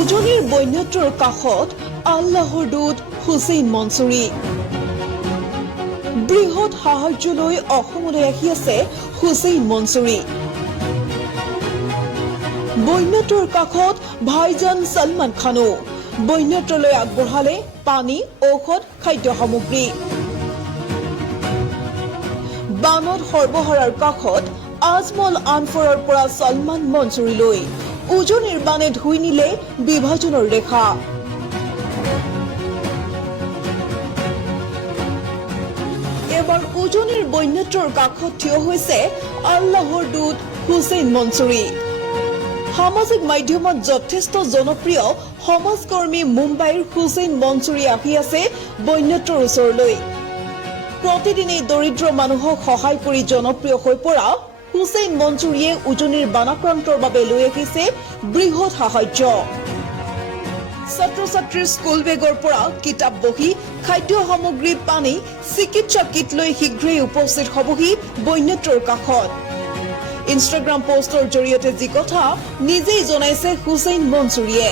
উজনিৰ বন্যত্ৰৰ কাষত আল্লাহৰ দূত হুছেইন মনছুৰী। বৃহৎ সাহায্য লৈ অসমলৈ আহি আছে হুছেইন মনছুৰী। বন্যত্ৰৰ কাষত ভাইজান সলমান খানো বন্যত্ৰলৈ আগবঢ়ালে পানী, ঔষধ, খাদ্য সামগ্ৰী। বানত সৰ্বহাৰাৰ কাষত আজমল আনফৰৰ পৰা সলমান মনছুৰীলৈ উজনিৰ বানে ধুই নিলে বিভাজনৰ ৰেখা। এবাৰ উজনিৰ বন্যত্ৰৰ কাষত থিয় হৈছে আল্লাহৰ দূত হুছেইন মনছুৰী। সামাজিক মাধ্যমত যথেষ্ট জনপ্ৰিয় সমাজকৰ্মী মুম্বাইৰ হুছেইন মনছুৰী আহি আছে বন্যত্ৰৰ ওচৰলৈ। প্ৰতিদিনেই দৰিদ্ৰ মানুহক সহায় কৰি জনপ্ৰিয় হৈ পৰা হুছেইন মনছুৰীয়ে উজনিৰ বানাক্ৰান্তৰ বাবে লৈ আহিছে বৃহৎ সাহায্য। ছাত্ৰ ছাত্ৰীৰ স্কুল বেগৰ পৰা কিতাপ, বহি, খাদ্য সামগ্ৰী, পানী, চিকিৎসা কিট লৈ শীঘ্ৰেই উপস্থিত হ'বহি বন্যত্ৰৰ কাষত। ইনষ্টাগ্ৰাম পোষ্টৰ জৰিয়তে যি কথা নিজেই জনাইছে হুছেইন মনছুৰীয়ে।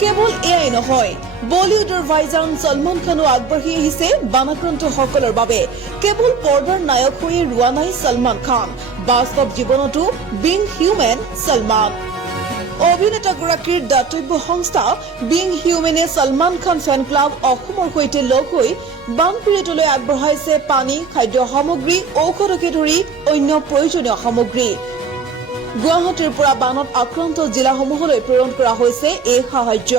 কেৱল এয়াই নহয়, বলিউডৰ ভাইজান সলমান খানো আগবাঢ়ি আহিছে বানাক্ৰান্তসকলৰ বাবে। কেৱল পৰ্দাৰ নায়ক হৈয়ে ৰোৱা নাই সলমান খান, বাস্তৱ জীৱনতো বিং হিউমেন সলমান। অভিনেতাগৰাকীৰ দাতব্য সংস্থা বিং হিউমেনে সলমান খান ফেন ক্লাব অসমৰ সৈতে লগ হৈ বানপীড়িতলৈ আগবঢ়াইছে পানী, খাদ্য সামগ্ৰী, ঔষধকে ধৰি অন্য প্ৰয়োজনীয় সামগ্ৰী। গুৱাহাটীৰ পৰা বানত আক্ৰান্ত জিলাসমূহলৈ প্ৰেৰণ কৰা হৈছে এই সাহায্য।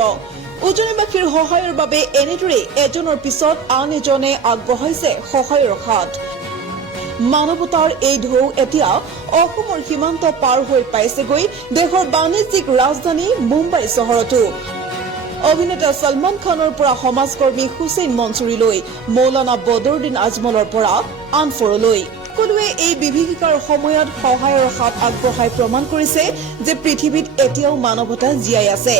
উজনিবাসীৰ সহায়ৰ বাবে এনেদৰে এজনৰ পিছত আন এজনে আগবঢ়াইছে সহায়ৰ হাত। মানৱতাৰ এই ঢৌ এতিয়া অসমৰ সীমান্ত পাৰ হৈ পাইছেগৈ দেশৰ বাণিজ্যিক ৰাজধানী মুম্বাই চহৰতো। অভিনেতা সলমান খানৰ পৰা সমাজকৰ্মী হুছেইন মনছুৰীলৈ, মৌলানা বদৰুদ্দিন আজমলৰ পৰা আনফৰলৈ সকলোৱে এই বিভীষিকাৰ সময়ত সহায়ৰ হাত আগবঢ়াই প্ৰমাণ কৰিছে যে পৃথিৱীত এতিয়াও মানৱতা জীয়াই আছে।